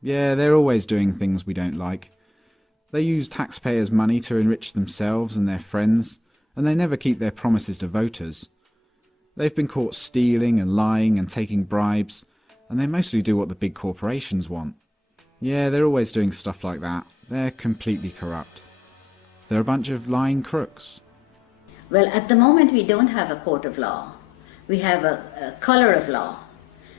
Yeah, they're always doing things we don't like. They use taxpayers' money to enrich themselves and their friends, and they never keep their promises to voters. They've been caught stealing and lying and taking bribes, and they mostly do what the big corporations want. Yeah, they're always doing stuff like that. They're completely corrupt. They're a bunch of lying crooks. Well, at the moment we don't have a court of law. We have a color of law,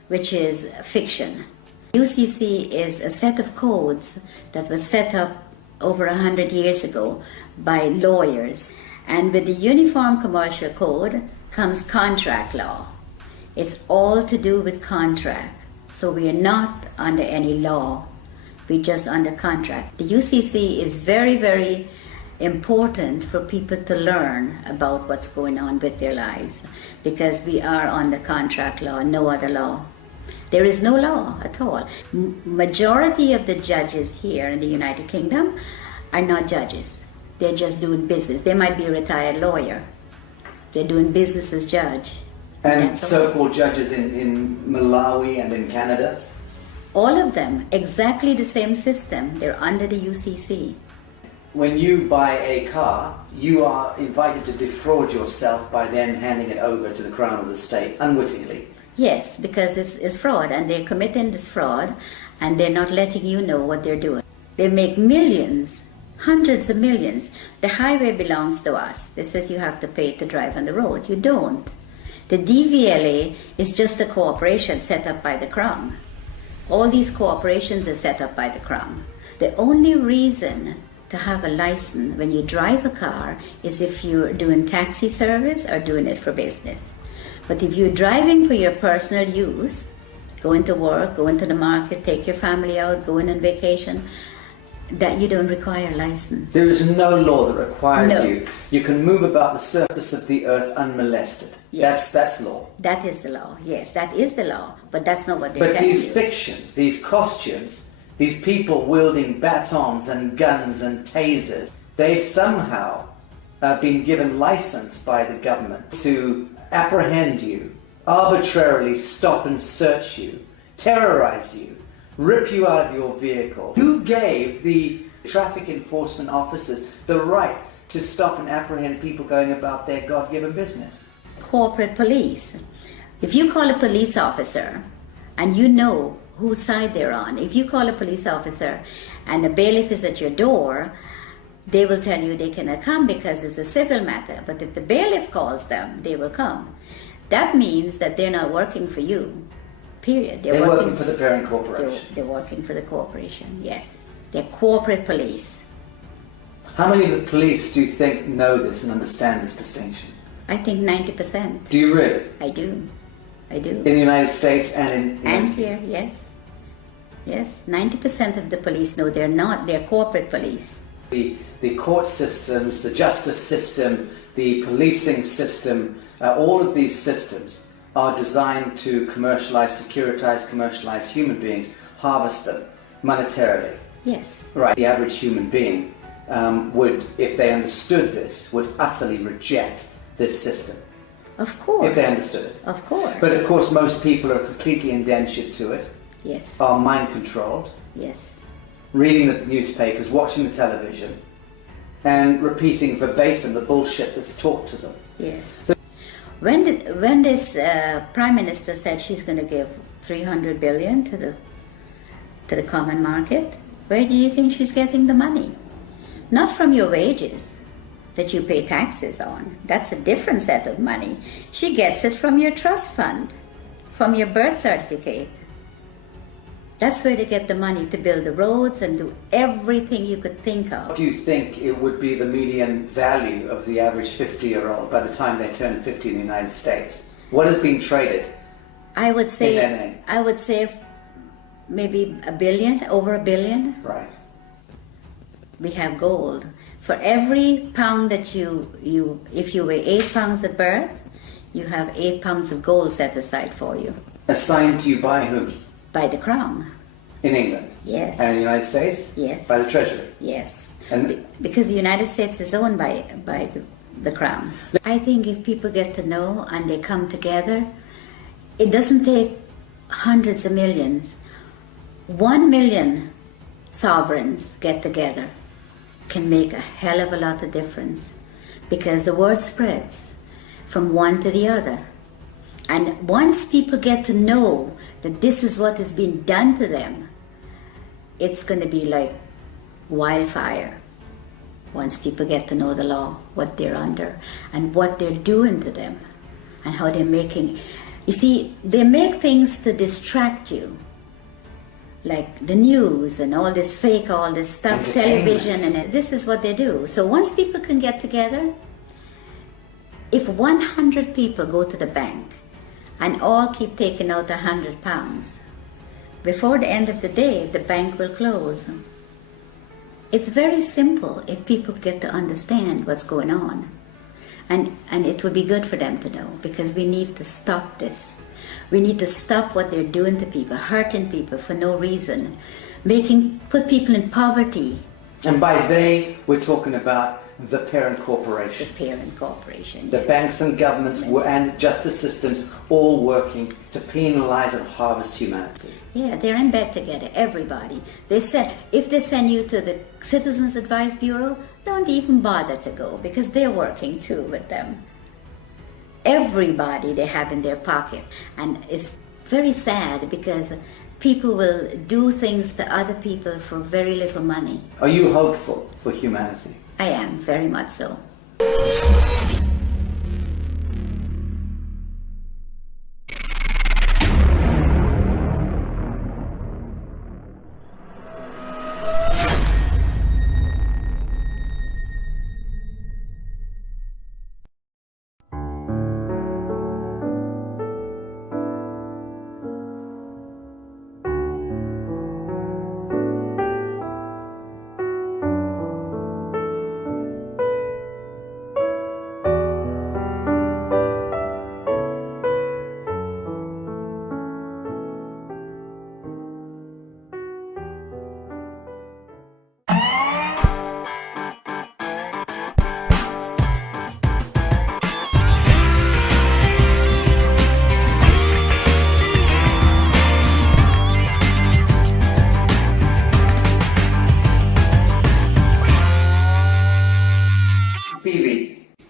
which is fiction. UCC is a set of codes that was set up over 100 years ago by lawyers. And with the Uniform Commercial Code comes contract law. It's all to do with contract. So we are not under any law. We're just under contract. The UCC is very, very important for people to learn about what's going on with their lives, because we are under contract law, no other law. There is no law at all. Majority of the judges here in the United Kingdom are not judges. They're just doing business. They might be a retired lawyer. They're doing business as judge. And so-called judges in Malawi and in Canada? All of them, exactly the same system. They're under the UCC. When you buy a car, you are invited to defraud yourself by then handing it over to the Crown of the State, unwittingly. Yes, because it's fraud, and they're committing this fraud, and they're not letting you know what they're doing. They make millions, hundreds of millions. The highway belongs to us. They says you have to pay to drive on the road. You don't. The DVLA is just a corporation set up by the Crown. All these corporations are set up by the Crown. The only reason to have a license when you drive a car is if you're doing taxi service or doing it for business. But if you're driving for your personal use, going to work, going to the market, take your family out, going on vacation, that you don't require a license. There is no law that requires No. you. You can move about the surface of the earth unmolested. Yes. That's law. That is the law. Yes, that is the law. But that's not what they're But telling these you. fictions, these costumes, these people wielding batons and guns and tasers, they've somehow been given license by the government to apprehend you, arbitrarily stop and search you, terrorize you, rip you out of your vehicle. Who gave the traffic enforcement officers the right to stop and apprehend people going about their God-given business? Corporate police. If you call a police officer and you know whose side they're on, if you call a police officer and the bailiff is at your door, they will tell you they cannot come because it's a civil matter. But if the bailiff calls them, they will come. That means that they're not working for you, period. They're working for the parent corporation. They're working for the corporation, yes. They're corporate police. How many of the police do you think know this and understand this distinction? I think 90%. Do you really? I do. In the United States and in... And here, yes. Yes, 90% of the police know they're corporate police. The court systems, the justice system, the policing system, all of these systems are designed to commercialize human beings, harvest them monetarily. Yes. Right. The average human being would, if they understood this, would utterly reject this system. Of course. If they understood it. Of course. But of course most people are completely indentured to it, yes. are mind controlled, Yes. reading the newspapers, watching the television, and repeating verbatim the bullshit that's taught to them. Yes. So, when this Prime Minister said she's going to give 300 billion to the common market, where do you think she's getting the money? Not from your wages that you pay taxes on. That's a different set of money. She gets it from your trust fund, from your birth certificate. That's where they get the money to build the roads and do everything you could think of. do you think it would be the median value of the average 50-year-old by the time they turn 50 in the United States? What is being traded? I would say, in their name? I would say maybe $1 billion, over $1 billion. Right. We have gold. For every pound that if you weigh 8 pounds at birth, you have 8 pounds of gold set aside for you. Assigned to you by whom? By the Crown. In England? Yes. And in the United States? Yes. By the Treasury? Yes. And because the United States is owned by the Crown. I think if people get to know and they come together, it doesn't take hundreds of millions. 1 million sovereigns get together can make a hell of a lot of difference, because the word spreads from one to the other. And once people get to know that this is what is being done to them, it's going to be like wildfire. Once people get to know the law, what they're under, and what they're doing to them, and how they're making... You see, they make things to distract you, like the news and all this fake, all this stuff, television, and this is what they do. So once people can get together, if 100 people go to the bank and all keep taking out £100, before the end of the day, the bank will close. It's very simple if people get to understand what's going on. And it would be good for them to know, because we need to stop this. We need to stop what they're doing to people, hurting people for no reason, put people in poverty. And by they, we're talking about the parent corporation. The parent corporation, The yes. banks and governments and justice systems all working to penalize and harvest humanity. Yeah, they're in bed together, everybody. They said, if they send you to the Citizens Advice Bureau, don't even bother to go, because they're working too with them. Everybody they have in their pocket. And it's very sad, because people will do things to other people for very little money. Are you hopeful for humanity? I am, very much so.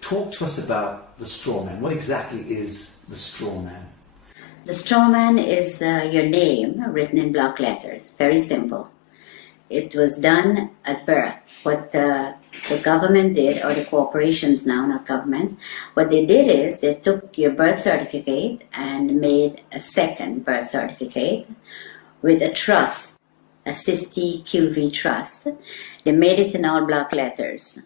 Talk to us about the straw man. What exactly is the straw man? The straw man is your name written in block letters. Very simple. It was done at birth. What the government did, or the corporations now, not government, what they did is they took your birth certificate and made a second birth certificate with a trust, a Sisti QV trust. They made it in all block letters.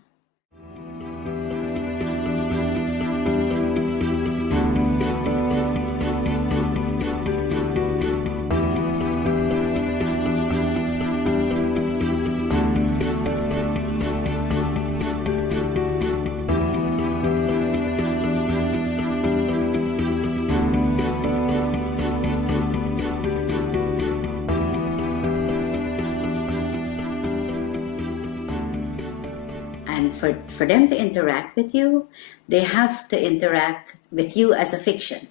For them to interact with you, they have to interact with you as a fiction,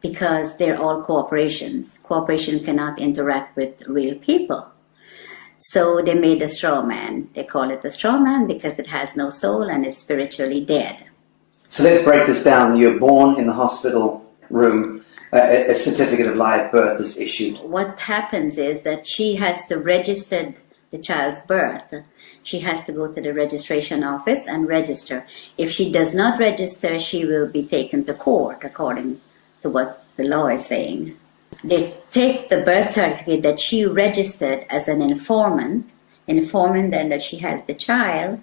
because they're all corporations. Corporation cannot interact with real people. So they made a straw man. They call it a straw man because it has no soul and is spiritually dead. So let's break this down. You're born in the hospital room. A certificate of live birth is issued. What happens is that she has to register the child's birth. She has to go to the registration office and register. If she does not register, she will be taken to court, according to what the law is saying. They take the birth certificate that she registered as an informant then that she has the child,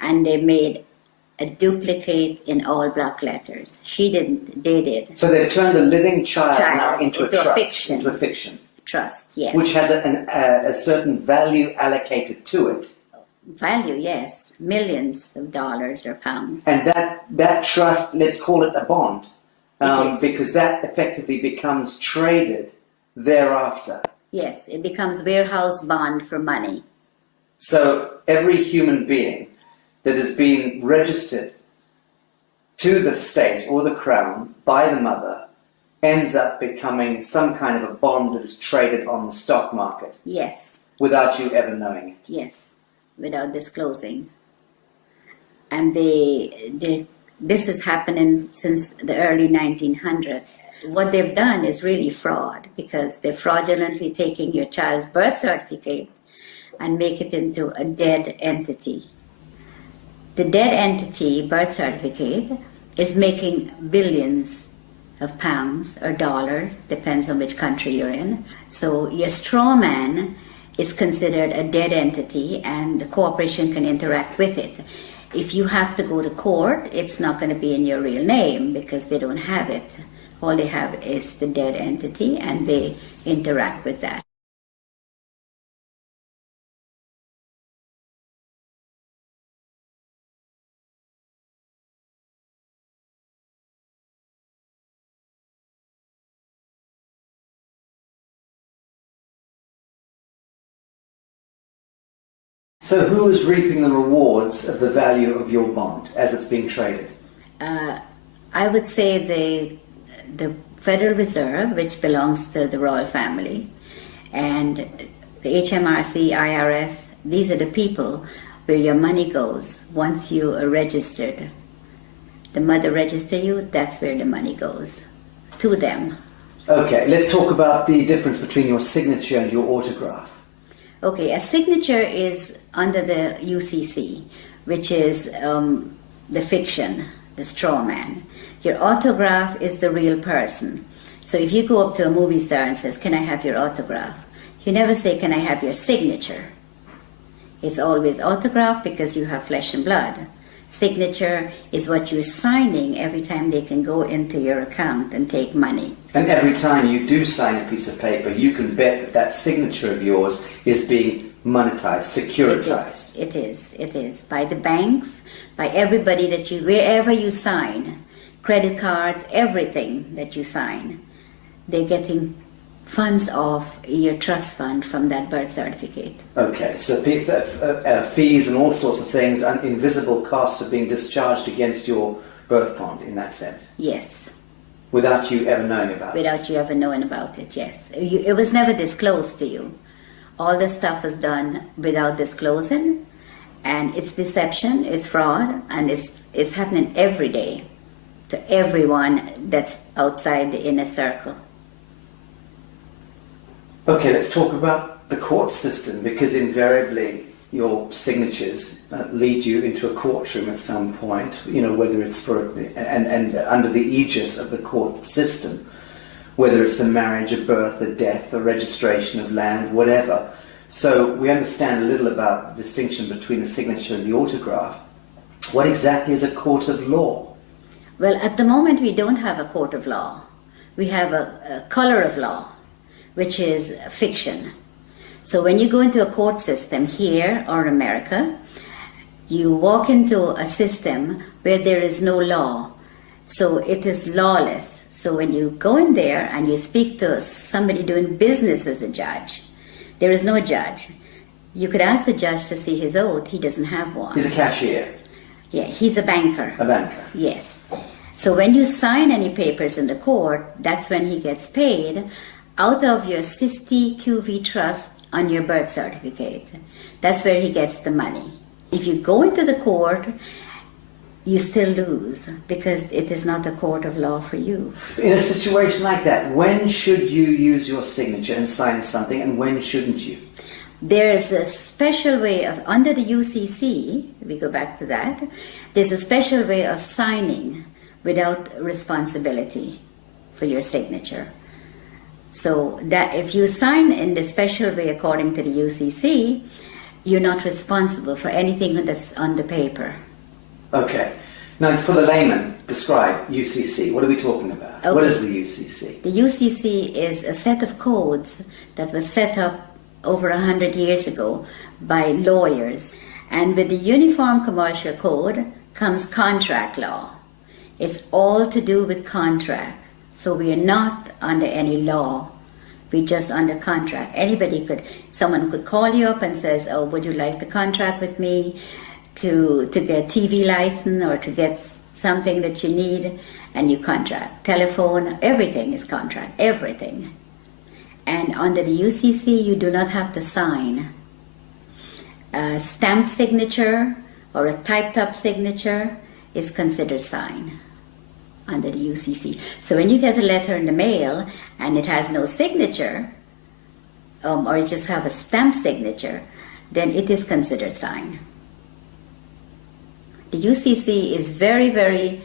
and they made a duplicate in all block letters. She didn't, they did. So they've turned the living child now into a trust, fiction. into a fiction. Trust, yes. Which has a certain value allocated to it. Value, yes. Millions of dollars or pounds. And that trust, let's call it a bond, because that effectively becomes traded thereafter. Yes, it becomes warehouse bond for money. So every human being that is being registered to the state or the crown by the mother ends up becoming some kind of a bond that is traded on the stock market. Yes. Without you ever knowing it. Yes, without disclosing. And this is happening since the early 1900s. What they've done is really fraud, because they're fraudulently taking your child's birth certificate and make it into a dead entity. The dead entity birth certificate is making billions of pounds or dollars, depends on which country you're in. So your straw man is considered a dead entity, and the corporation can interact with it. If you have to go to court, it's not going to be in your real name because they don't have it. All they have is the dead entity, and they interact with that. So who is reaping the rewards of the value of your bond as it's being traded? I would say the Federal Reserve, which belongs to the royal family, and the HMRC, IRS, these are the people where your money goes once you are registered. The mother register you, that's where the money goes, to them. Okay, let's talk about the difference between your signature and your autograph. Okay, a signature is under the UCC, which is the fiction, the straw man. Your autograph is the real person. So if you go up to a movie star and says, "Can I have your autograph?" You never say, "Can I have your signature?" It's always autograph because you have flesh and blood. Signature is what you're signing every time they can go into your account and take money. And every time you do sign a piece of paper, you can bet that that signature of yours is being monetized, securitized. It is. By the banks, by everybody that you, wherever you sign, credit cards, everything that you sign, they're getting funds off your trust fund from that birth certificate. Okay, so fees and all sorts of things, and invisible costs are being discharged against your birth bond in that sense? Yes. Without you ever knowing about it? Without you ever knowing about it, yes. It was never disclosed to you. All this stuff was done without disclosing, and it's deception, it's fraud, and it's happening every day to everyone that's outside the inner circle. Okay, let's talk about the court system, because invariably your signatures lead you into a courtroom at some point, you know, whether it's for, and under the aegis of the court system, whether it's a marriage, a birth, a death, a registration of land, whatever. So we understand a little about the distinction between the signature and the autograph. What exactly is a court of law? Well, at the moment we don't have a court of law. We have a color of law, which is fiction. So when you go into a court system here or America, you walk into a system where there is no law. So it is lawless. So when you go in there and you speak to somebody doing business as a judge, there is no judge. You could ask the judge to see his oath. He doesn't have one. He's a cashier. Yeah, he's a banker. A banker. Yes. So when you sign any papers in the court, that's when he gets paid out of your 60 QV trust on your birth certificate. That's where he gets the money. If you go into the court, you still lose because it is not a court of law for you. In a situation like that, when should you use your signature and sign something, and when shouldn't you? There is a special way of, under the UCC, we go back to that, there's a special way of signing without responsibility for your signature. So that if you sign in the special way according to the UCC, you're not responsible for anything that's on the paper. Okay. Now, for the layman, describe UCC. What are we talking about? Okay. What is the UCC? The UCC is a set of codes that was set up over 100 years ago by lawyers. And with the Uniform Commercial Code comes contract law. It's all to do with contract. So we are not under any law. We're just under contract. Someone could call you up and says, "Oh, would you like to contract with me to get TV license or to get something that you need, and you contract. Telephone, everything is contract, everything. And under the UCC, you do not have to sign a stamp signature or a typed up signature is considered sign under the UCC. So when you get a letter in the mail and it has no signature, or it just have a stamp signature, then it is considered sign. The UCC is very, very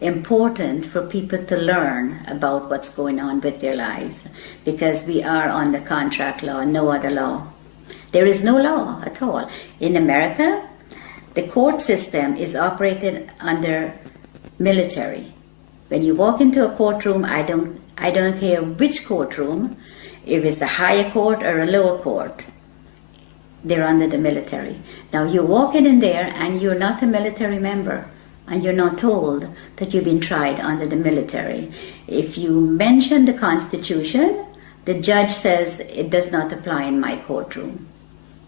important for people to learn about what's going on with their lives, because we are under contract law, no other law. There is no law at all. In America, the court system is operated under military. When you walk into a courtroom, I don't care which courtroom, if it's a higher court or a lower court, they're under the military. Now you walk in there and you're not a military member, and you're not told that you've been tried under the military. If you mention the Constitution, the judge says it does not apply in my courtroom.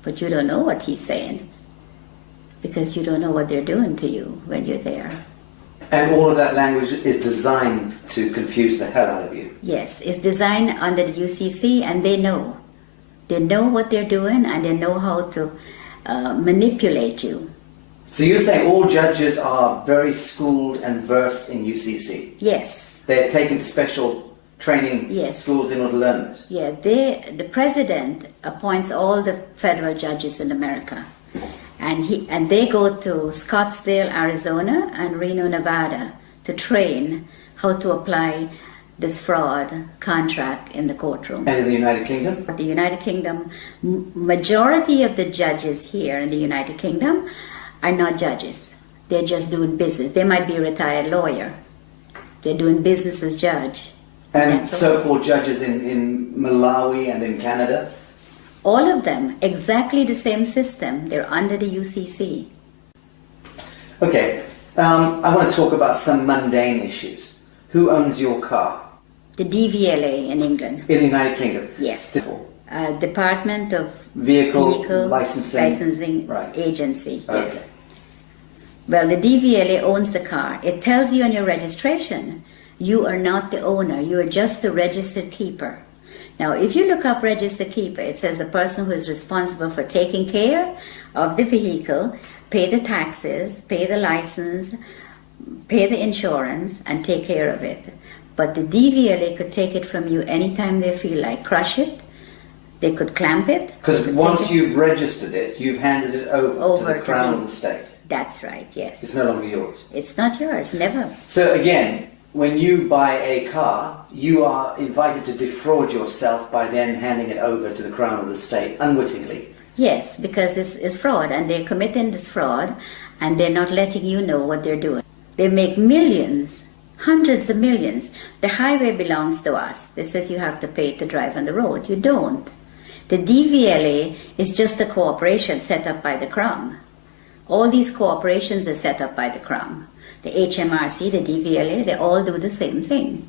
But you don't know what he's saying, because you don't know what they're doing to you when you're there. And all of that language is designed to confuse the hell out of you. Yes, it's designed under the UCC, and they know. They know what they're doing, and they know how to manipulate you. So you're saying all judges are very schooled and versed in UCC? Yes. They're taken to special training schools in order to learn this? Yeah, the president appoints all the federal judges in America. And they go to Scottsdale, Arizona and Reno, Nevada to train how to apply this fraud contract in the courtroom. And in the United Kingdom? The United Kingdom, majority of the judges here in the United Kingdom are not judges. They're just doing business. They might be a retired lawyer. They're doing business as judge. And so-called judges in Malawi and in Canada? All of them, exactly the same system. They're under the UCC. Okay, I want to talk about some mundane issues. Who owns your car? The DVLA in England. In the United Kingdom? Yes. Department of Vehicle Licensing right. Agency. Okay. Yes. Well, the DVLA owns the car. It tells you on your registration, you are not the owner. You are just the registered keeper. Now, if you look up registered keeper, it says a person who is responsible for taking care of the vehicle, pay the taxes, pay the license, pay the insurance, and take care of it. But the DVLA could take it from you anytime they feel like. Crush it. They could clamp it. Because once you've registered it, you've handed it over to the Crown of the state. That's right, yes. It's no longer yours. It's not yours, never. So again, when you buy a car, you are invited to defraud yourself by then handing it over to the Crown of the state, unwittingly. Yes, because it's fraud, and they're committing this fraud, and they're not letting you know what they're doing. They make millions, hundreds of millions. The highway belongs to us. They says you have to pay to drive on the road. You don't. The DVLA is just a corporation set up by the Crown. All these corporations are set up by the Crown. The HMRC, the DVLA, they all do the same thing.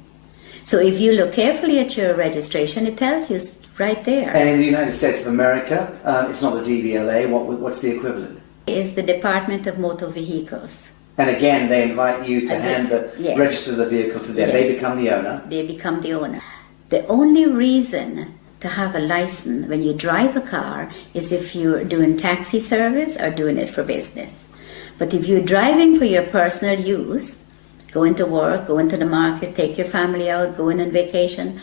So if you look carefully at your registration, it tells you right there. And in the United States of America, it's not the DVLA. What's the equivalent? It's the Department of Motor Vehicles. And again, they invite you to register the vehicle to them. Yes. They become the owner. They become the owner. The only reason to have a license when you drive a car is if you're doing taxi service or doing it for business. But if you're driving for your personal use, going to work, going to the market, take your family out, going on vacation,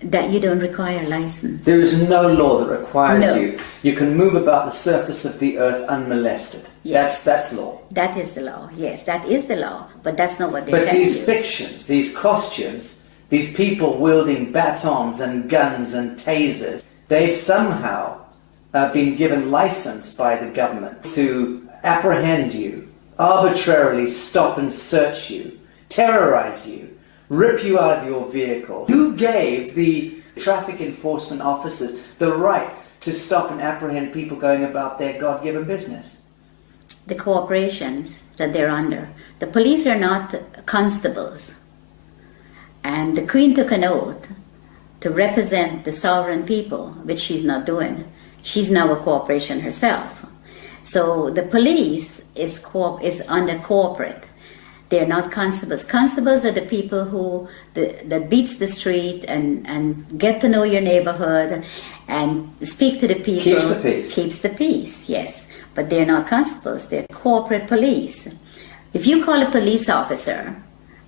that you don't require a license. There is no law that requires No. you. You can move about the surface of the earth unmolested. Yes. That's law. That is the law. Yes, that is the law. But that's not what they tell But these you. fictions, these costumes, these people wielding batons and guns and tasers, they've somehow been given license by the government to apprehend you, arbitrarily stop and search you, terrorize you, rip you out of your vehicle. Who gave the traffic enforcement officers the right to stop and apprehend people going about their God-given business? The corporations that they're under. The police are not constables. And the Queen took an oath to represent the sovereign people, which she's not doing. She's now a corporation herself. So the police is under corporate. They're not constables. Constables are the people who that beats the street and get to know your neighborhood and speak to the people. Keeps the peace. Keeps the peace, yes. But they're not constables. They're corporate police. If you call a police officer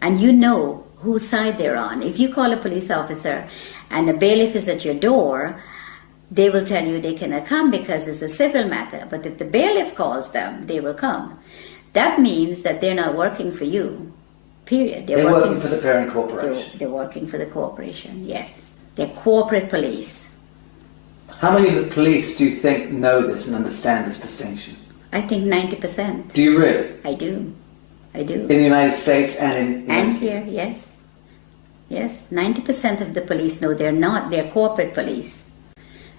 and you know whose side they're on, if you call a police officer and a bailiff is at your door, they will tell you they cannot come because it's a civil matter. But if the bailiff calls them, they will come. That means that they're not working for you, period. They're working for the parent corporation. They're working for the corporation, yes. They're corporate police. How many of the police do you think know this and understand this distinction? I think 90%. Do you really? I do. In the United States and in... And here, yes. Yes, 90% of the police know they're corporate police.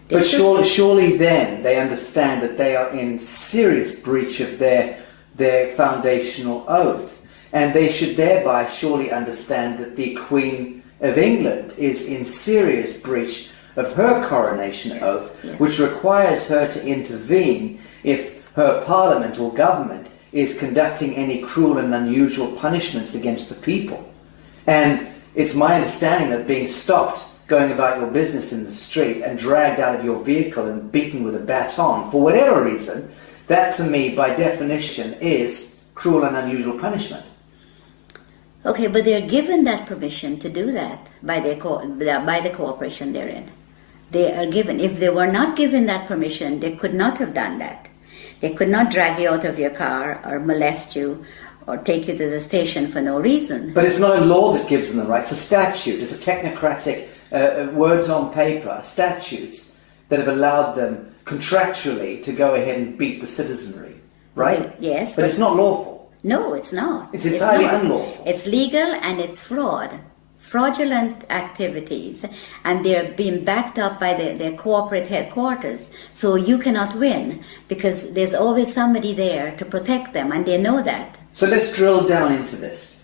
But surely then they understand that they are in serious breach of their foundational oath. And they should thereby surely understand that the Queen of England is in serious breach of her coronation oath, which requires her to intervene if her parliament or government is conducting any cruel and unusual punishments against the people. And it's my understanding that being stopped going about your business in the street and dragged out of your vehicle and beaten with a baton for whatever reason, that to me by definition is cruel and unusual punishment. Okay, but they're given that permission to do that by the corporation they're in. They are given. If they were not given that permission, they could not have done that. They could not drag you out of your car or molest you or take you to the station for no reason. But it's not a law that gives them the right. It's a statute. It's a technocratic words on paper, statutes that have allowed them contractually to go ahead and beat the citizenry, right? Okay, yes. But it's not lawful. No, it's not. It's entirely not. unlawful. It's legal and it's fraudulent activities, and they're being backed up by their corporate headquarters. So you cannot win because there's always somebody there to protect them, and they know that. So let's drill down into this.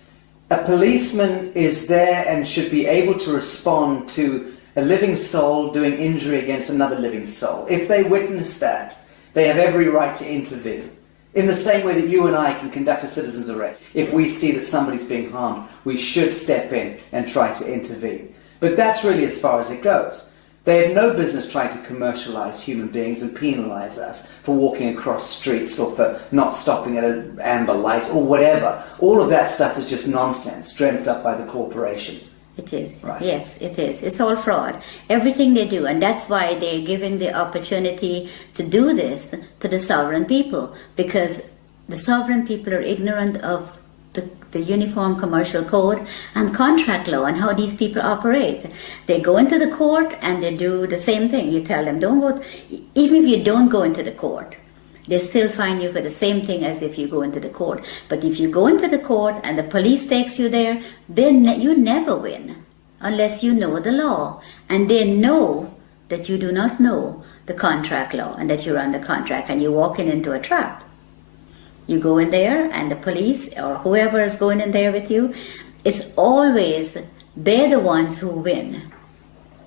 A policeman is there and should be able to respond to a living soul doing injury against another living soul. If they witness that, they have every right to intervene. In the same way that you and I can conduct a citizen's arrest. If we see that somebody's being harmed, we should step in and try to intervene. But that's really as far as it goes. They have no business trying to commercialize human beings and penalize us for walking across streets or for not stopping at an amber light or whatever. All of that stuff is just nonsense dreamt up by the corporation. It is. Right. Yes, it is. It's all fraud. Everything they do. And that's why they're giving the opportunity to do this to the sovereign people. Because the sovereign people are ignorant of the Uniform Commercial Code and contract law and how these people operate. They go into the court and they do the same thing. You tell them, don't go. Even if you don't go into the court, they still fine you for the same thing as if you go into the court. But if you go into the court and the police takes you there, then you never win unless you know the law. And they know that you do not know the contract law and that you're under contract and you're walking into a trap. You go in there and the police or whoever is going in there with you, it's always they're the ones who win.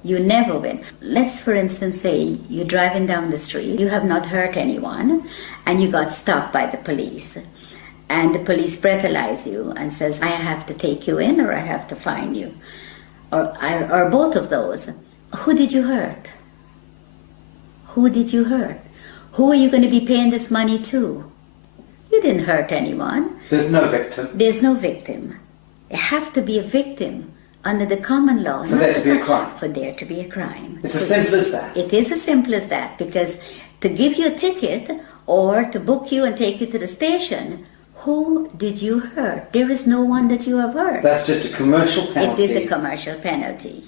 You never win. Let's, for instance, say you're driving down the street, you have not hurt anyone, and you got stopped by the police. And the police breathalyze you and says, I have to take you in or I have to fine you. Or both of those. Who did you hurt? Who did you hurt? Who are you going to be paying this money to? You didn't hurt anyone. There's no victim. There's no victim. You have to be a victim under the common law. For there to be a crime. For there to be a crime. It's as simple as that. It is as simple as that, because to give you a ticket or to book you and take you to the station, who did you hurt? There is no one that you have hurt. That's just a commercial penalty. It is a commercial penalty.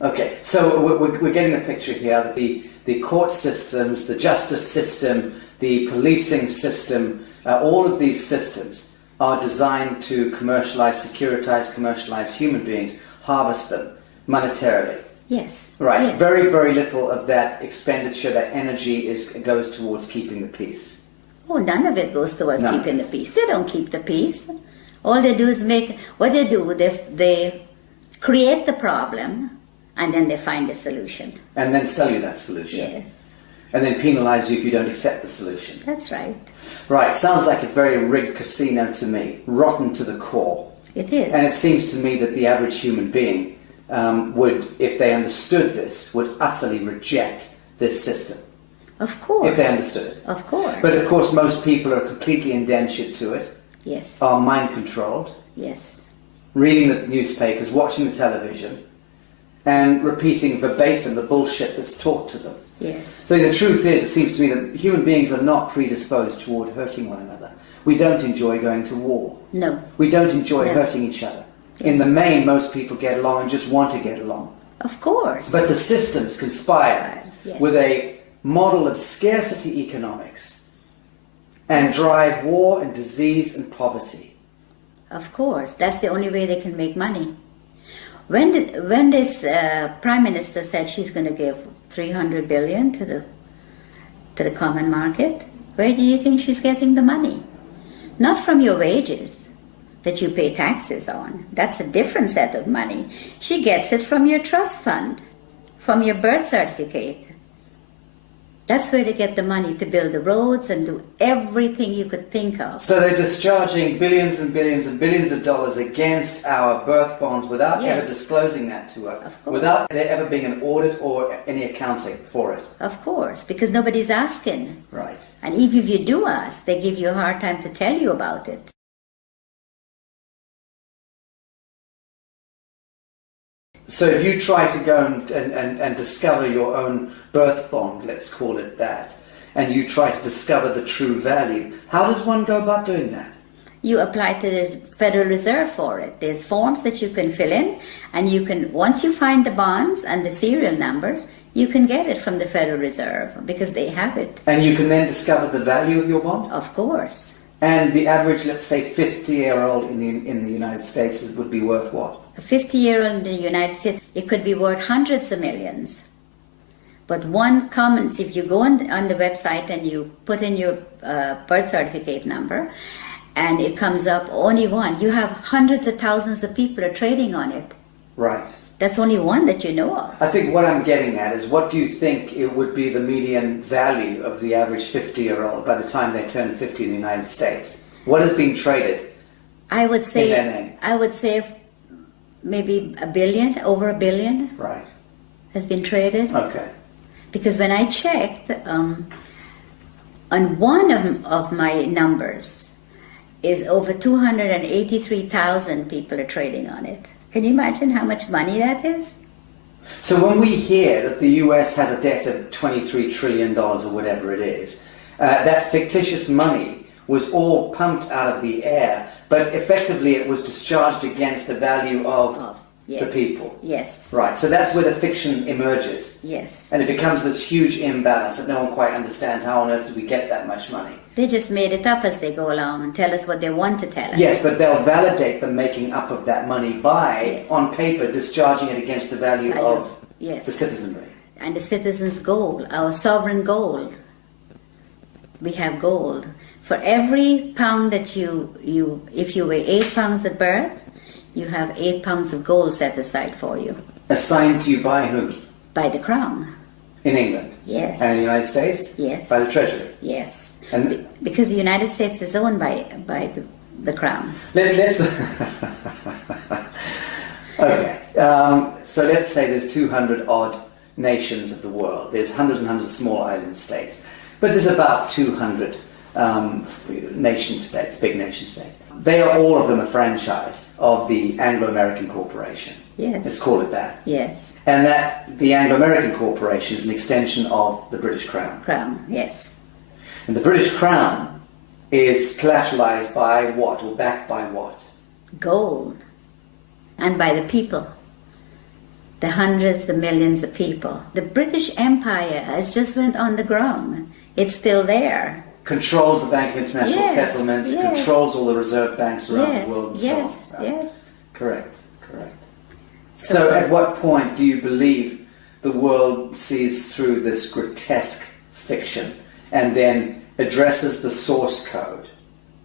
Okay, so we're getting the picture here that the court systems, the justice system, the policing system, all of these systems are designed to commercialize human beings, harvest them monetarily. Yes. Right. Yes. Very, very little of that expenditure, that energy goes towards keeping the peace. Oh, none of it goes towards keeping the peace. They don't keep the peace. All they do is they create the problem and then they find a solution. And then sell you that solution. Yes. and then penalize you if you don't accept the solution. That's right. Right, sounds like a very rigged casino to me, rotten to the core. It is. And it seems to me that the average human being would, if they understood this, would utterly reject this system. Of course. If they understood it. Of course. But of course most people are completely indentured to it, Yes. are mind controlled, Yes. reading the newspapers, watching the television, and repeating verbatim the bullshit that's taught to them. Yes. So the truth is, it seems to me that human beings are not predisposed toward hurting one another. We don't enjoy going to war. No. We don't enjoy No. hurting each other. Yes. In the main, most people get along and just want to get along. Of course. But the systems conspire Yes. with a model of scarcity economics and drive war and disease and poverty. Of course. That's the only way they can make money. When this Prime Minister said she's going to give 300 billion to the common market, where do you think she's getting the money? Not from your wages that you pay taxes on. That's a different set of money. She gets it from your trust fund, from your birth certificate. That's where they get the money to build the roads and do everything you could think of. So they're discharging billions and billions and billions of dollars against our birth bonds without Yes. ever disclosing that to us, Of course. without there ever being an audit or any accounting for it. Of course, because nobody's asking. Right. And even if you do ask, they give you a hard time to tell you about it. So if you try to go and discover your own birth bond, let's call it that, and you try to discover the true value, how does one go about doing that? You apply to the Federal Reserve for it. There's forms that you can fill in, and you can, once you find the bonds and the serial numbers, you can get it from the Federal Reserve because they have it. And you can then discover the value of your bond? Of course. And the average, let's say, 50-year-old in the United States would be worth what? A 50-year-old in the United States, it could be worth hundreds of millions. But one comment, if you go on the website and you put in your birth certificate number, and it comes up only one, you have hundreds of thousands of people are trading on it. Right. That's only one that you know of. I think what I'm getting at is, what do you think it would be the median value of the average 50-year-old by the time they turn 50 in the United States? What is being traded? I would say, in their name? I would say maybe $1 billion, over $1 billion Right. has been traded. Okay. Because when I checked, on one of my numbers is over 283,000 people are trading on it. Can you imagine how much money that is? So when we hear that the US has a debt of $23 trillion or whatever it is, that fictitious money was all pumped out of the air, but effectively it was discharged against the value of Yes. the people. Yes. Right, so that's where the fiction emerges. Yes. And it becomes this huge imbalance that no one quite understands. How on earth did we get that much money? They just made it up as they go along and tell us what they want to tell us. Yes, but they'll validate the making up of that money by, Yes. on paper, discharging it against the value of Yes. the citizenry. And the citizens' gold, our sovereign gold. We have gold. For every pound that if you weigh 8 pounds at birth, you have 8 pounds of gold set aside for you. Assigned to you by whom? By the Crown. In England? Yes. And in the United States? Yes. By the Treasury? Yes. And Because the United States is owned by the Crown. let's okay. So let's say there's 200 odd nations of the world. There's hundreds and hundreds of small island states, but there's about 200 nation states, big nation states. They are all of them a franchise of the Anglo-American Corporation. Yes. Let's call it that. Yes. And that the Anglo-American Corporation is an extension of the British Crown. Crown. Yes. And the British Crown is collateralized by what, or backed by what? Gold. And by the people. The hundreds of millions of people. The British Empire has just went on the ground. It's still there. Controls the Bank of International Yes, Settlements, yes. controls all the reserve banks around Yes, the world and yes, so on. yes. Correct. So at what point do you believe the world sees through this grotesque fiction and then addresses the source code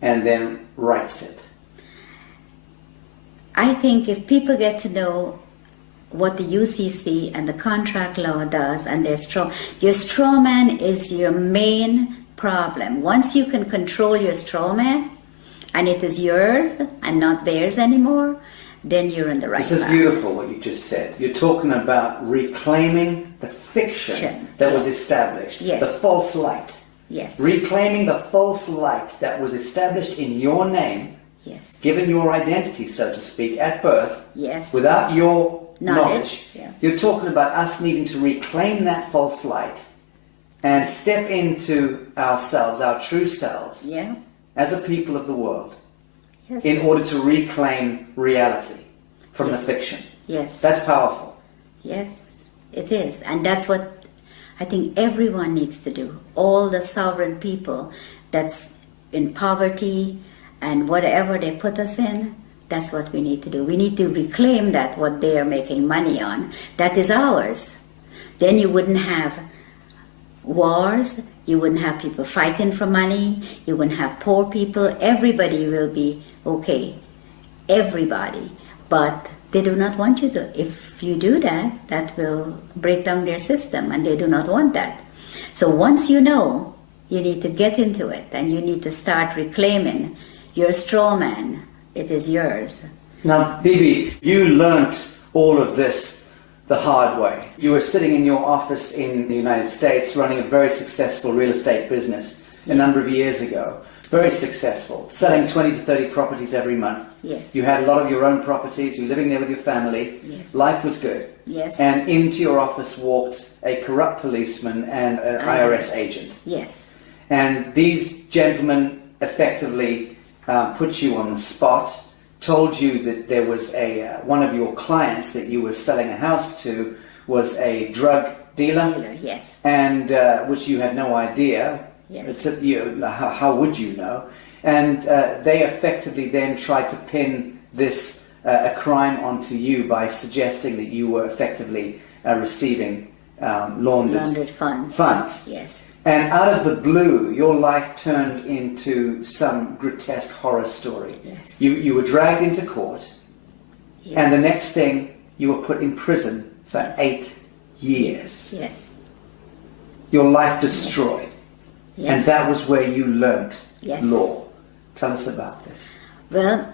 and then writes it? I think if people get to know what the UCC and the contract law does, and your straw man is your main problem. Once you can control your straw man, and it is yours and not theirs anymore, then you're in the right path. This is beautiful what you just said. You're talking about reclaiming the fiction that was established, the false light. Yes. Reclaiming the false light that was established in your name, given your identity, so to speak, at birth, without your knowledge. You're talking about us needing to reclaim that false light and step into ourselves, our true selves, as a people of the world, in order to reclaim reality from the fiction. Yes. That's powerful. Yes, it is. And that's what I think everyone needs to do. All the sovereign people that's in poverty and whatever they put us in, that's what we need to do. We need to reclaim that, what they are making money on. That is ours. Then you wouldn't have wars, you wouldn't have people fighting for money, you wouldn't have poor people. Everybody will be okay. Everybody. But they do not want you to. If you do that, that will break down their system, and they do not want that. So once you know, you need to get into it, and you need to start reclaiming your straw man. It is yours. Now, Bibi, you learnt all of this the hard way. You were sitting in your office in the United States running a very successful real estate business a number of years ago. Very successful, selling 20 to 30 properties every month. Yes. You had a lot of your own properties, you were living there with your family. Yes. Life was good. Yes. And into your office walked a corrupt policeman and an IRS agent. Yes. And these gentlemen effectively put you on the spot, told you that there was one of your clients that you were selling a house to was a drug dealer. Yes. And which you had no idea. Yes. How would you know? And they effectively then tried to pin this a crime onto you by suggesting that you were effectively receiving laundered funds. Yes. And out of the blue, your life turned into some grotesque horror story. Yes. You were dragged into court, and the next thing, you were put in prison for 8 years. Yes. Your life destroyed. Yes. And that was where you learnt law. Tell us about this. Well,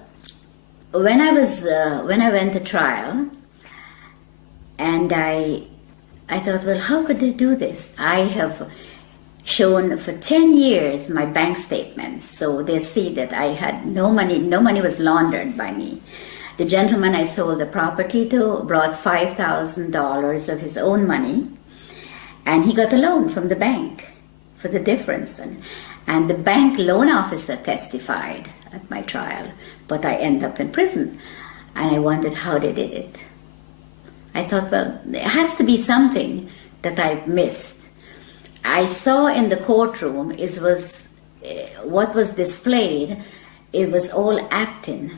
when I went to trial, and I thought, well, how could they do this? I have shown for 10 years my bank statements, so they see that I had no money was laundered by me. The gentleman I sold the property to brought $5,000 of his own money, and he got a loan from the bank for the difference. And the bank loan officer testified at my trial, but I ended up in prison. And I wondered how they did it. I thought, well, there has to be something that I've missed. I saw in the courtroom what was displayed. It was all acting,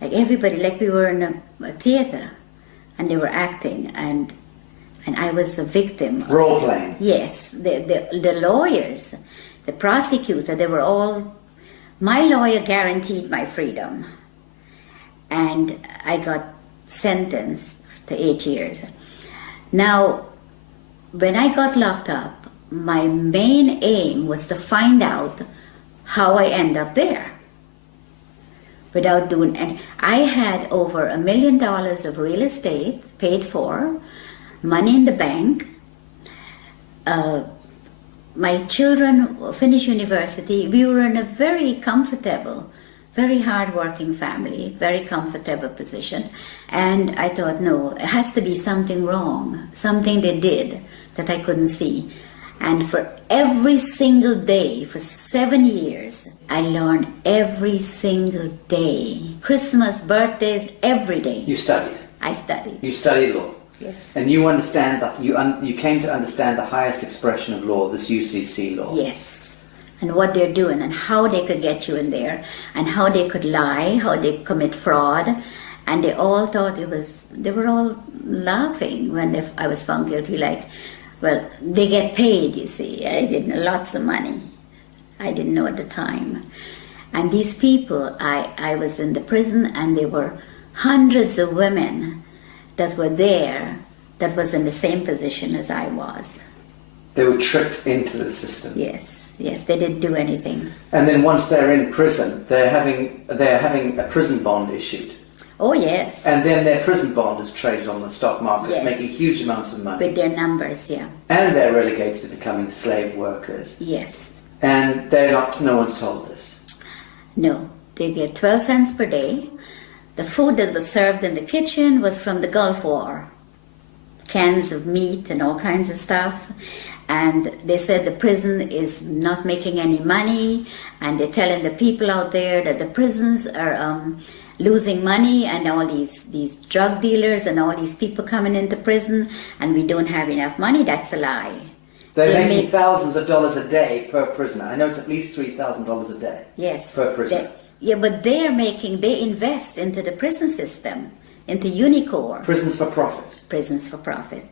like everybody, like we were in a theater, and they were acting, and I was a victim. Role playing. Yes, the lawyers, the prosecutor, they were all. My lawyer guaranteed my freedom, and I got sentenced to 8 years. Now, when I got locked up, my main aim was to find out how I end up there without doing any. I had over $1 million of real estate paid for, money in the bank. My children finished university. We were in a very comfortable, very hard-working family, very comfortable position. And I thought, no, it has to be something wrong, something they did that I couldn't see. And for every single day, for 7 years, I learned every single day. Christmas, birthdays, every day. You studied. I studied. You studied law. Yes. And you understand that you came to understand the highest expression of law, this UCC law. Yes. And what they're doing and how they could get you in there and how they could lie, how they commit fraud. And they all thought they were all laughing when I was found guilty, like, well, they get paid, you see. I didn't know, lots of money. I didn't know at the time. And these people, I was in the prison, and there were hundreds of women that were there that was in the same position as I was. They were tricked into the system. Yes, they didn't do anything. And then once they're in prison, they're having a prison bond issued. Oh, yes. And then their prison bond is traded on the stock market, Yes. making huge amounts of money. With their numbers, yeah. And they're relegated to becoming slave workers. Yes. And no one's told this. No, they get 12 cents per day. The food that was served in the kitchen was from the Gulf War. Cans of meat and all kinds of stuff. And they said the prison is not making any money, and they're telling the people out there that the prisons are losing money, and all these drug dealers and all these people coming into prison, and we don't have enough money. That's a lie. They're making thousands of dollars a day per prisoner. I know it's at least $3,000 a day. Yes. Per prisoner. But they invest into the prison system, into Unicor. Prisons for profit. Prisons for profit.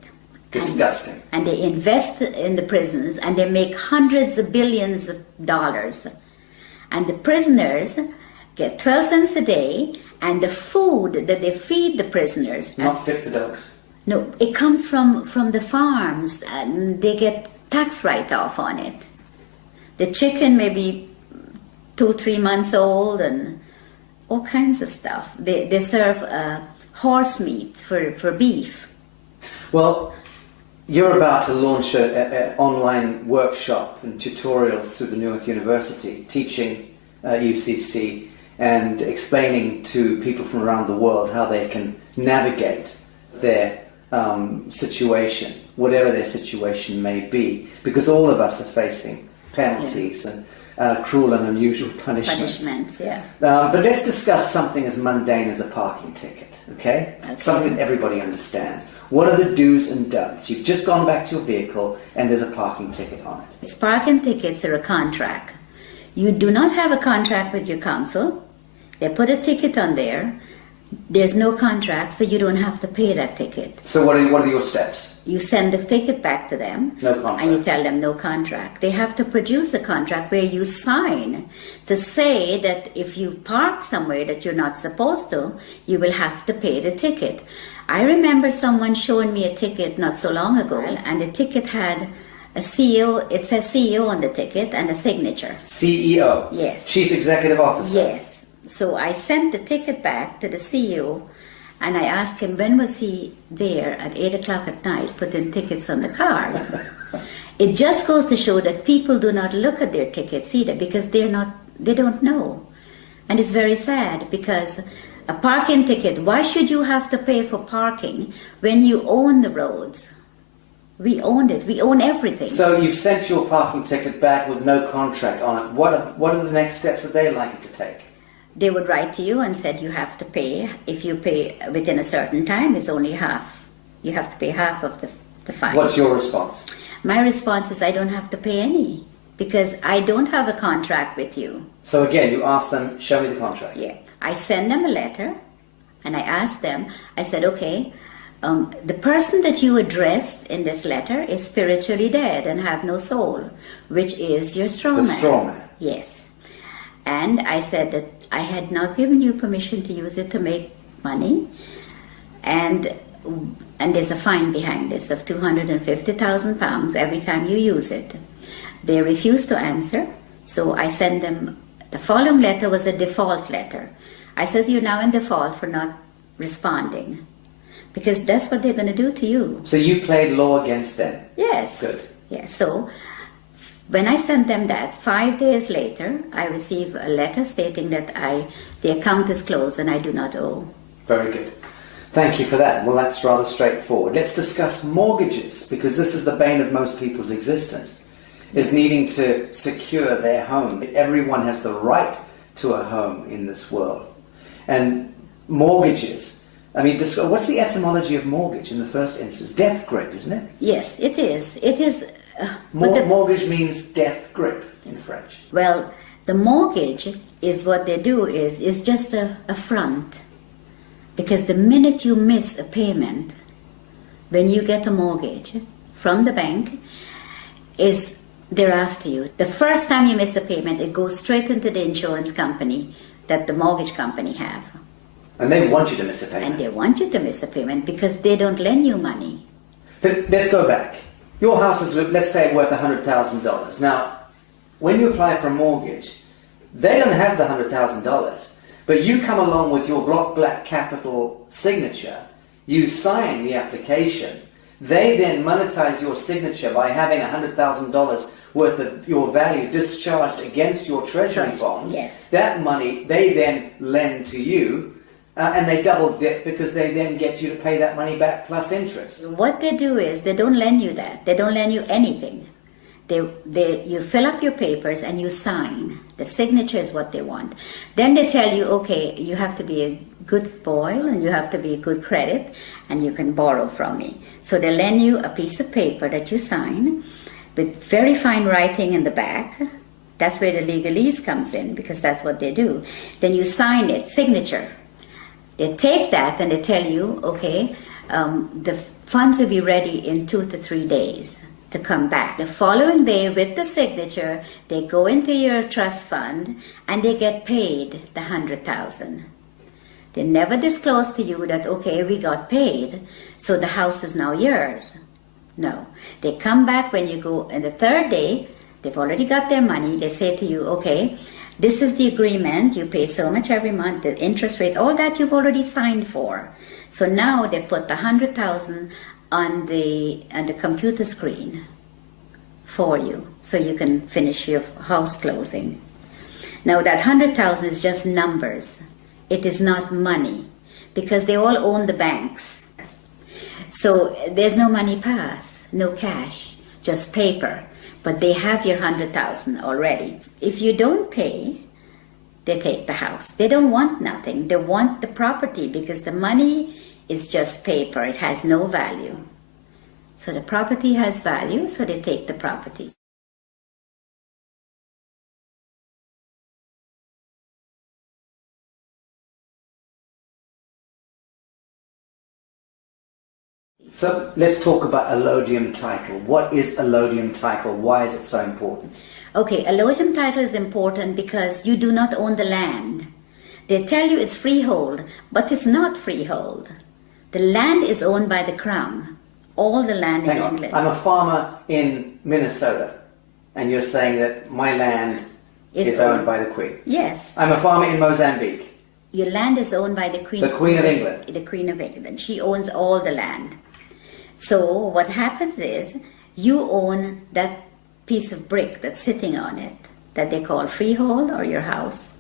Disgusting. And they invest in the prisons, and they make hundreds of billions of dollars. And the prisoners get 12 cents a day, and the food that they feed the prisoners... Not fit for dogs. No, it comes from the farms, and they get tax write-off on it. The chicken may be 2-3 months old, and all kinds of stuff. They serve horse meat for beef. Well, you're about to launch an online workshop and tutorials through the Newark University, teaching UCC and explaining to people from around the world how they can navigate their situation, whatever their situation may be, because all of us are facing penalties and cruel and unusual punishments. Yeah. But let's discuss something as mundane as a parking ticket, okay? Something that everybody understands. What are the do's and don'ts? You've just gone back to your vehicle and there's a parking ticket on it. It's parking tickets are a contract. You do not have a contract with your council. They put a ticket on there. There's no contract, so you don't have to pay that ticket. So what are your steps? You send the ticket back to them. No contract. And you tell them no contract. They have to produce a contract where you sign to say that if you park somewhere that you're not supposed to, you will have to pay the ticket. I remember someone showing me a ticket not so long ago, and the ticket had a CEO, it says CEO on the ticket, and a signature. CEO? Yes. Chief Executive Officer? Yes. So I sent the ticket back to the CEO, and I asked him when was he there at 8 o'clock at night putting tickets on the cars. It just goes to show that people do not look at their tickets either, because they don't know. And it's very sad, because a parking ticket, why should you have to pay for parking when you own the roads? We owned it. We own everything. So you've sent your parking ticket back with no contract on it. What are the next steps that they're likely to take? They would write to you and said you have to pay. If you pay within a certain time, it's only half. You have to pay half of the fine. What's your response? My response is I don't have to pay any, because I don't have a contract with you. So again, you ask them, show me the contract. Yeah. I send them a letter, and I ask them, I said, okay, the person that you addressed in this letter is spiritually dead and have no soul, which is your straw man. The straw man. Yes. And I said that I had not given you permission to use it to make money, and there's a fine behind this of £250,000 every time you use it. They refused to answer, so I sent them, the following letter was a default letter. I says, you're now in default for not responding, because that's what they're going to do to you. So you played law against them? Yes. Good. Yes. So when I sent them that, 5 days later, I received a letter stating that the account is closed and I do not owe. Very good. Thank you for that. Well, that's rather straightforward. Let's discuss mortgages, because this is the bane of most people's existence, is needing to secure their home. Everyone has the right to a home in this world. And mortgages, I mean, what's the etymology of mortgage in the first instance? Death grip, isn't it? Yes, it is. It is. Mortgage means death grip in French. Well, the mortgage is what they do is just a front. Because the minute you miss a payment, when you get a mortgage from the bank, they're after you. The first time you miss a payment, it goes straight into the insurance company that the mortgage company have. And they want you to miss a And payment. they want you to miss a payment because they don't lend you money. But let's go back. Your house is, let's say, worth $100,000. Now, when you apply for a mortgage, they don't have the $100,000. But you come along with your block black capital signature, you sign the application, they then monetize your signature by having $100,000 worth of your value discharged against your treasury bond. Yes. That money they then lend to you, and they double dip because they then get you to pay that money back plus interest. What they do is they don't lend you that. They don't lend you anything. You fill up your papers and you sign. The signature is what they want. Then they tell you, okay, you have to be a good boy and you have to be a good credit and you can borrow from me. So they lend you a piece of paper that you sign with very fine writing in the back. That's where the legalese comes in because that's what they do. Then you sign it, signature. They take that and they tell you, okay, the funds will be ready in 2 to 3 days to come back. The following day with the signature, they go into your trust fund and they get paid the $100,000. They never disclose to you that, okay, we got paid, so the house is now yours. No. They come back when you go on the third day, they've already got their money, they say to you, okay, this is the agreement, you pay so much every month, the interest rate, all that you've already signed for. So now they put the $100,000 on the computer screen for you, so you can finish your house closing. Now that $100,000 is just numbers. It is not money, because they all own the banks. So there's no money pass, no cash, just paper. But they have your $100,000 already. If you don't pay, they take the house. They don't want nothing. They want the property because the money is just paper. It has no value. So the property has value, so they take the property. So let's talk about allodium title. What is allodium title? Why is it so important? Okay, allodium title is important because you do not own the land. They tell you it's freehold, but it's not freehold. The land is owned by the Crown. All the land in England. I'm a farmer in Minnesota, and you're saying that my land is owned by the Queen. Yes. I'm a farmer in Mozambique. Your land is owned by the Queen. The Queen of England. The Queen of England. She owns all the land. So what happens is you own that piece of brick that's sitting on it that they call freehold or your house.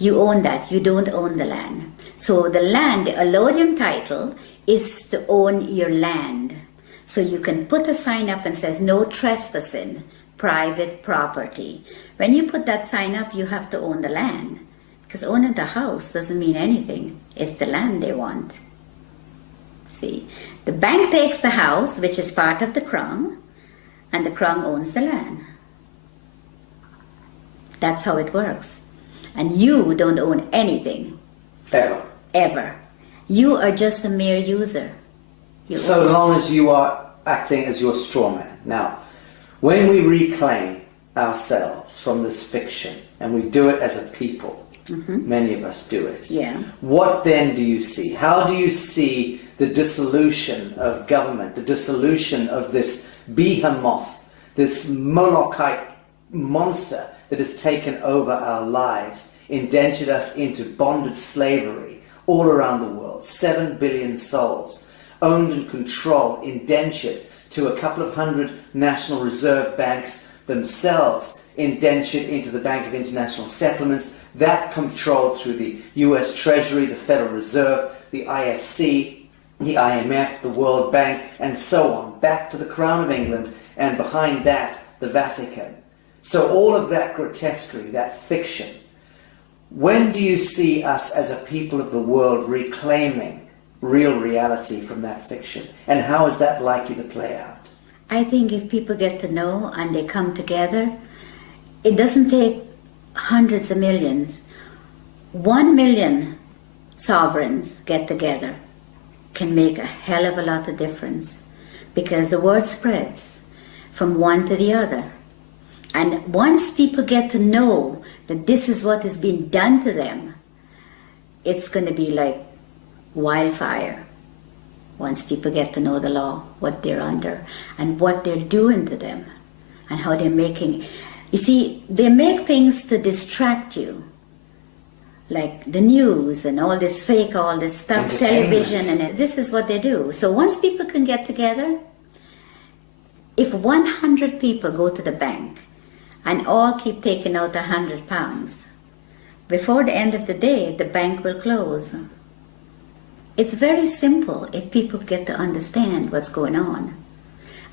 You own that. You don't own the land. So the land, the allodium title, is to own your land. So you can put a sign up and says no trespassing, private property. When you put that sign up, you have to own the land. Because owning the house doesn't mean anything. It's the land they want. See, the bank takes the house, which is part of the Crown, and the Crown owns the land. That's how it works. And you don't own anything. Ever. Ever. You are just a mere user. So long as you are acting as your straw man. Now, when we reclaim ourselves from this fiction, and we do it as a people, many of us do it. Yeah. What then do you see? How do you see the dissolution of government, the dissolution of this behemoth, this Molochite monster that has taken over our lives, indentured us into bonded slavery all around the world, 7 billion souls, owned and controlled, indentured to a couple of hundred National Reserve banks themselves, indentured into the Bank of International Settlements, that controlled through the US Treasury, the Federal Reserve, the IFC, the IMF, the World Bank, and so on, back to the Crown of England, and behind that, the Vatican. So all of that grotesquerie, that fiction, when do you see us as a people of the world reclaiming real reality from that fiction? And how is that likely to play out? I think if people get to know and they come together, it doesn't take hundreds of millions. 1 million sovereigns get together can make a hell of a lot of difference because the word spreads from one to the other. And once people get to know that this is what is being done to them, it's going to be like wildfire once people get to know the law, what they're under, and what they're doing to them, and how they're making... You see, they make things to distract you, like the news and all this fake, all this stuff, television, and this is what they do. So once people can get together, if 100 people go to the bank and all keep taking out £100, before the end of the day, the bank will close. It's very simple if people get to understand what's going on.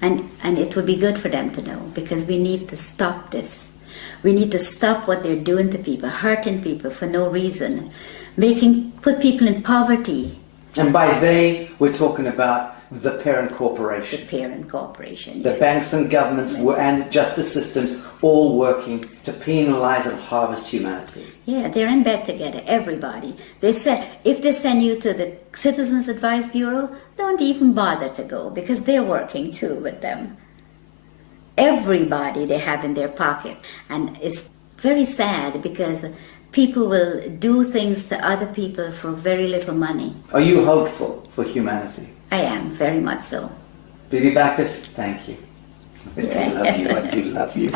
And it would be good for them to know, because we need to stop this. We need to stop what they're doing to people, hurting people for no reason, put people in poverty. And by they, we're talking about the parent corporation. The parent corporation, The yes. banks and governments and justice systems all working to penalise and harvest humanity. Yeah, they're in bed together, everybody. They said, if they send you to the Citizens Advice Bureau, don't even bother to go, because they're working too with them. Everybody they have in their pocket. And it's very sad, because people will do things to other people for very little money. Are you hopeful for humanity? I am, very much so. Bibi Bacchus, thank you. I do love you, I do love you.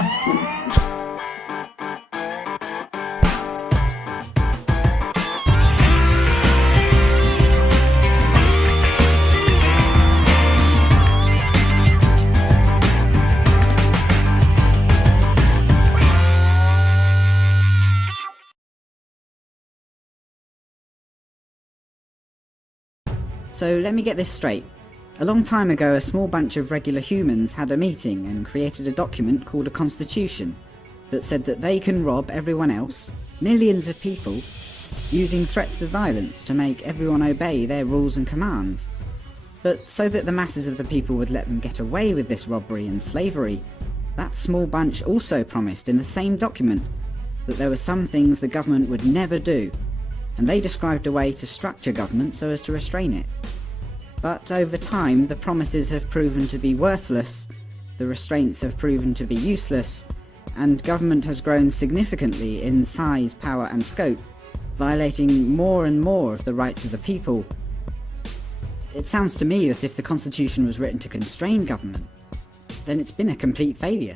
So let me get this straight. A long time ago, a small bunch of regular humans had a meeting and created a document called a constitution that said that they can rob everyone else, millions of people, using threats of violence to make everyone obey their rules and commands. But so that the masses of the people would let them get away with this robbery and slavery, that small bunch also promised in the same document that there were some things the government would never do, and they described a way to structure government so as to restrain it. But over time, the promises have proven to be worthless, the restraints have proven to be useless, and government has grown significantly in size, power and scope, violating more and more of the rights of the people. It sounds to me as if the Constitution was written to constrain government. Then it's been a complete failure.